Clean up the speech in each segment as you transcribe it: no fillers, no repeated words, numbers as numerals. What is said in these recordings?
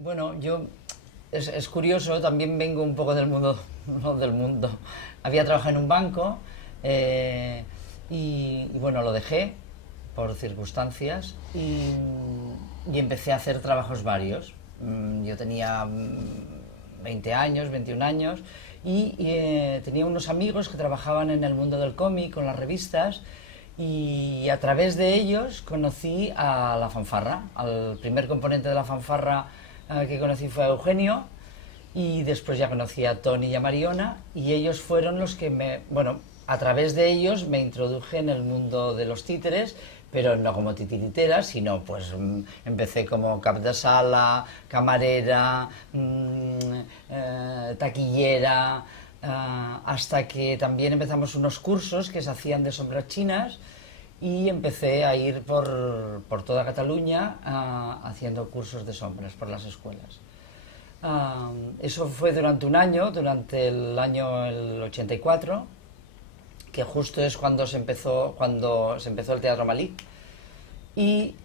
Bueno, es curioso, también vengo un poco del mundo, no del mundo. Había trabajado en un banco eh, y bueno, lo dejé por circunstancias y empecé a hacer trabajos varios. Yo tenía 20 años, 21 años y tenía unos amigos que trabajaban en el mundo del cómic, con las revistas y a través de ellos conocí a la fanfarra. Al primer componente de la fanfarra que conocí fue a Eugenio y después ya conocí a Tony y a Mariona y ellos fueron los que bueno, a través de ellos me introduje en el mundo de los títeres, pero no como titiritera, sino pues empecé como cap de sala, camarera, taquillera, hasta que también empezamos unos cursos que se hacían de sombras chinas y empecé a ir por toda Cataluña haciendo cursos de sombras por las escuelas. Eso fue durante un año, durante el 84, que justo es cuando se empezó el Teatro Malí. Y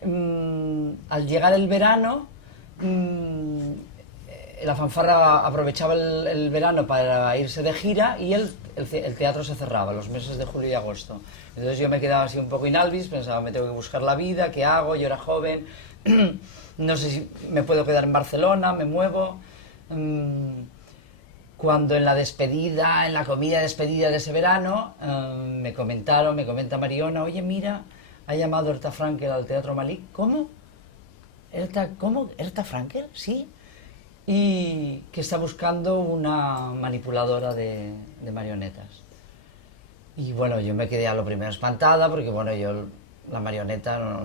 al llegar el verano, la fanfarra aprovechaba el verano para irse de gira y el teatro se cerraba los meses de julio y agosto. Entonces yo me quedaba así un poco inalvis, pensaba, me tengo que buscar la vida, ¿qué hago? Yo era joven, no sé si me puedo quedar en Barcelona, me muevo. Cuando en la despedida, en la comida de despedida de ese verano, me comenta Mariona, oye, mira, ha llamado Herta Frankel al Teatro Malí. ¿Cómo? ¿Cómo? ¿Herta Frankel? Sí. Y que está buscando una manipuladora de marionetas. Y bueno, yo me quedé a lo primero espantada porque bueno, yo la marioneta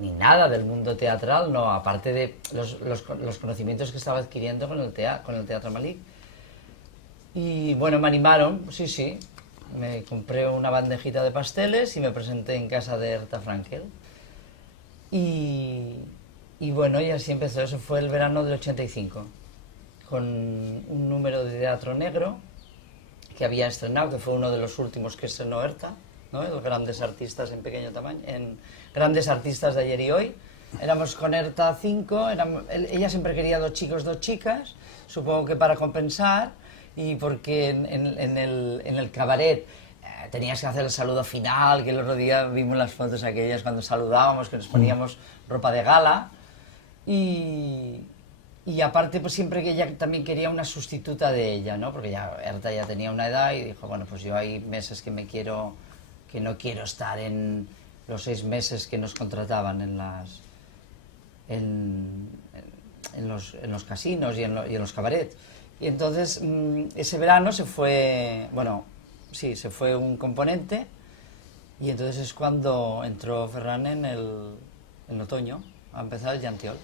ni nada del mundo teatral, no, aparte de los conocimientos que estaba adquiriendo con el Teatro Malí. Y bueno, me animaron, sí, sí, me compré una bandejita de pasteles y me presenté en casa de Herta Frankel. Y, y bueno, y así empezó, eso fue el verano del 85, con un número de teatro negro que había estrenado, que fue uno de los últimos que estrenó Herta, ¿no? Los grandes artistas en pequeño tamaño, en grandes artistas de ayer y hoy. Éramos con Herta 5, ella siempre quería dos chicos, dos chicas, supongo que para compensar, y porque en el cabaret tenías que hacer el saludo final, que el otro día vimos las fotos aquellas cuando saludábamos, que nos poníamos ropa de gala, y aparte pues siempre que ella también quería una sustituta de ella, ¿no? Porque ya Herta ya tenía una edad y dijo, bueno, pues yo hay meses que no quiero estar en los 6 meses que nos contrataban en los casinos y en los cabarets. Y entonces ese verano se fue, bueno, sí, se fue un componente y entonces es cuando entró Ferran en otoño a empezar el Llantiol.